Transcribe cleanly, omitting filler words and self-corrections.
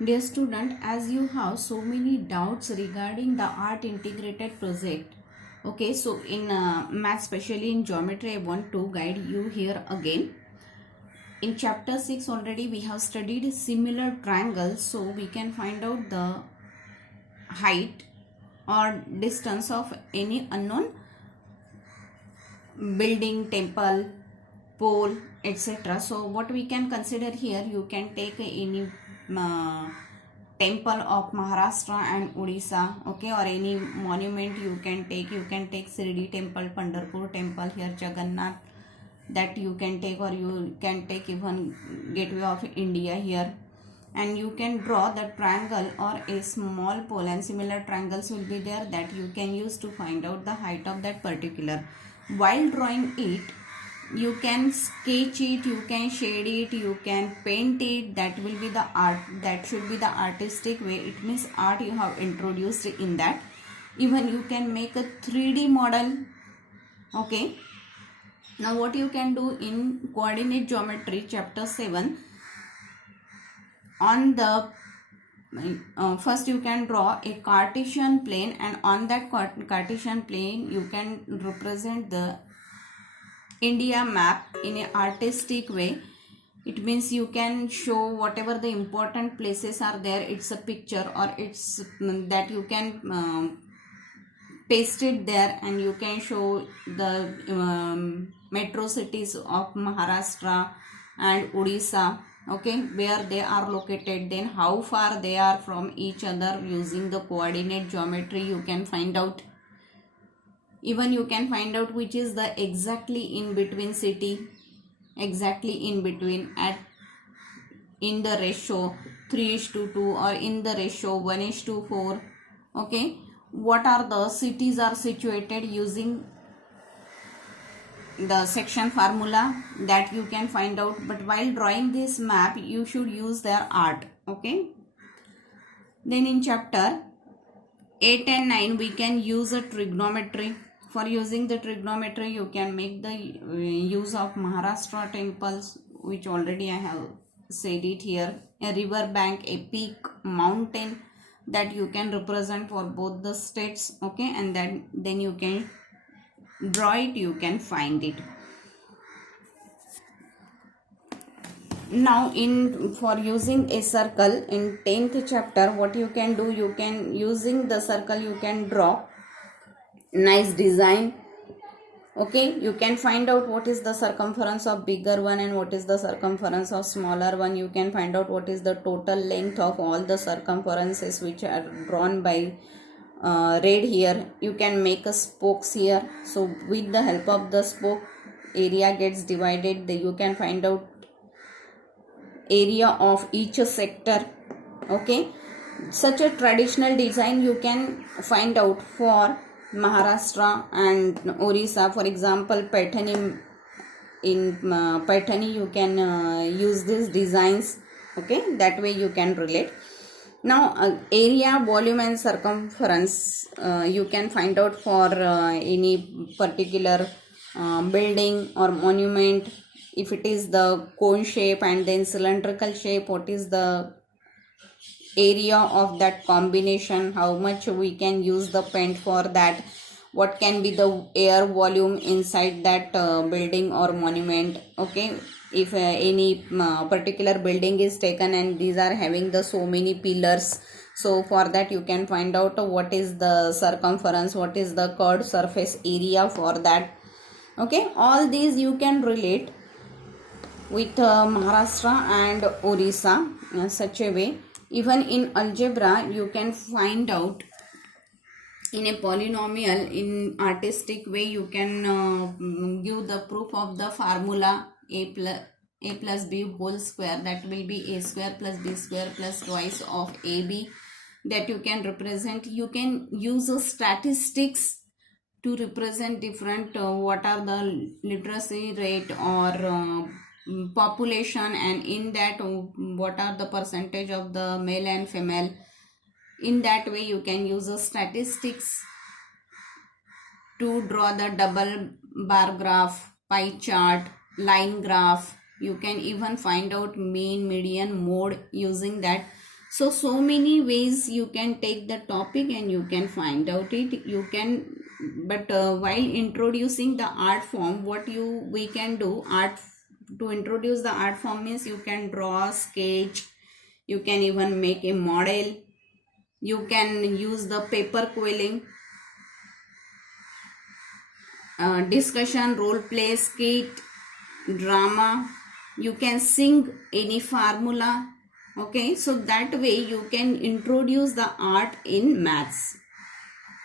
Dear student, as you have so many doubts regarding the art integrated project, okay, so in math, especially in geometry, I want to guide you here again. In chapter 6 already we have studied similar triangles, so we can find out the height or distance of any unknown building, temple, pole, etc. So what we can consider here, you can take any temple of Maharashtra and Odisha, okay, or any monument you can take. You can take Shirdi temple, Pandharpur temple, here Jagannath, that you can take, or you can take even Gateway of India here, and you can draw the triangle or a small pole, and similar triangles will be there that you can use to find out the height of that particular. While drawing it, you can sketch it, you can shade it, you can paint it. That will be the art, that should be the artistic way. It means art you have introduced in that. Even you can make a 3D model, okay. Now what you can do in coordinate geometry chapter 7, on the first you can draw a Cartesian plane, and on that Cartesian plane you can represent the India map in an artistic way. It means you can show whatever the important places are there. It's a picture, or it's that you can paste it there, and you can show the metro cities of Maharashtra and Odisha, okay, where they are located, then how far they are from each other. Using the coordinate geometry you can find out. Even you can find out which is the exactly in between city, exactly in between, at in the ratio 3:2, or in the ratio 1:4, okay. What are the cities are situated using the section formula, that you can find out. But while drawing this map you should use their art, okay. Then in chapter 8 and 9 we can use a trigonometry. For using the trigonometry you can make the use of Maharashtra temples, which already I have said it here. A river bank, a peak, mountain, that you can represent for both the states, okay. And then you can draw it, you can find it. Now in for using a circle in 10th chapter, what you can do, you can using the circle you can draw nice design, okay. You can find out what is the circumference of bigger one and what is the circumference of smaller one. You can find out what is the total length of all the circumferences which are drawn by red here. You can make a spokes here, so with the help of the spoke area gets divided. You can find out area of each sector, okay. Such a traditional design you can find out for Maharashtra and Orissa. For example, Paithani, in Paithani you can use these designs, okay. That way you can relate. Now area, volume and circumference you can find out for any particular building or monument. If it is the cone shape and then cylindrical shape, what is the area of that combination, how much we can use the paint for that, what can be the air volume inside that building or monument, okay. If any particular building is taken and these are having the so many pillars, so for that you can find out what is the circumference, what is the curved surface area for that, okay. All these you can relate with Maharashtra and Orissa in such a way. Even in algebra you can find out in a polynomial in artistic way. You can give the proof of the formula a plus b whole square, that will be a square plus b square plus twice of ab, that you can represent. You can use statistics to represent different what are the literacy rate or population, and in that what are the percentage of the male and female. In that way you can use statistics to draw the double bar graph, pie chart, line graph. You can even find out mean, median, mode using that. So many ways you can take the topic and you can find out it. You can, but while introducing the art form, we can do art to introduce the art form means you can draw, sketch, you can even make a model, you can use the paper quilling, discussion, role play, skit, drama, you can sing any formula. Okay, so that way you can introduce the art in maths.